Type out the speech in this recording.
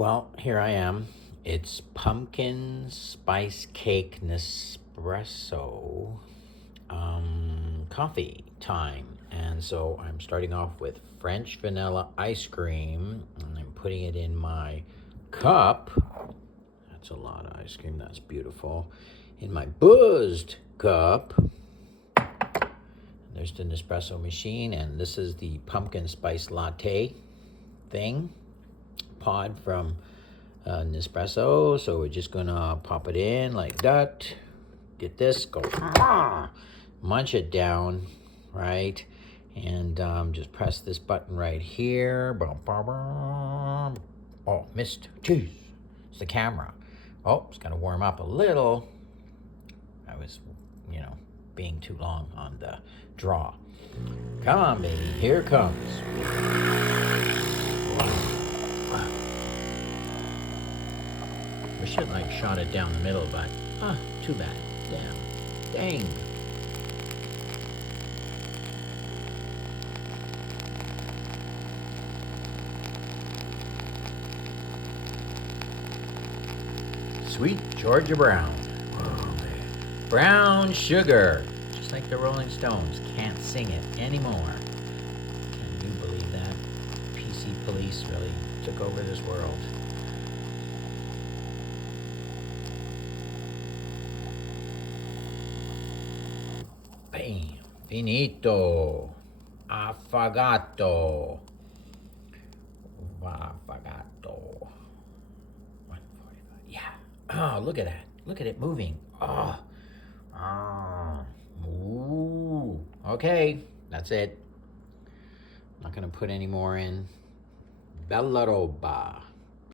Well, here I am. It's pumpkin spice cake Nespresso coffee time. And so I'm starting off with French vanilla ice cream, and I'm putting it in my cup. That's a lot of ice cream. That's beautiful. In my buzzed cup. There's the Nespresso machine, and this is the pumpkin spice latte thing. Pod from Nespresso. So we're just gonna pop it in like that. Get this, go munch it down, right? And just press this button right here. Oh, missed. Jeez, it's the camera. Oh, it's gonna warm up a little. I was, being too long on the draw. Come on, baby, here it comes. We should shot it down the middle, but too bad. Damn. Dang. Sweet Georgia Brown. Oh, man. Brown sugar. Just like the Rolling Stones. Can't sing it anymore. Can you believe that? PC police really took over this world. Bam. Finito. Afagato. Afagato. 145. Yeah. Oh, look at that. Look at it moving. Oh. Ooh. Okay. That's it. I'm not going to put any more in. Bella roba.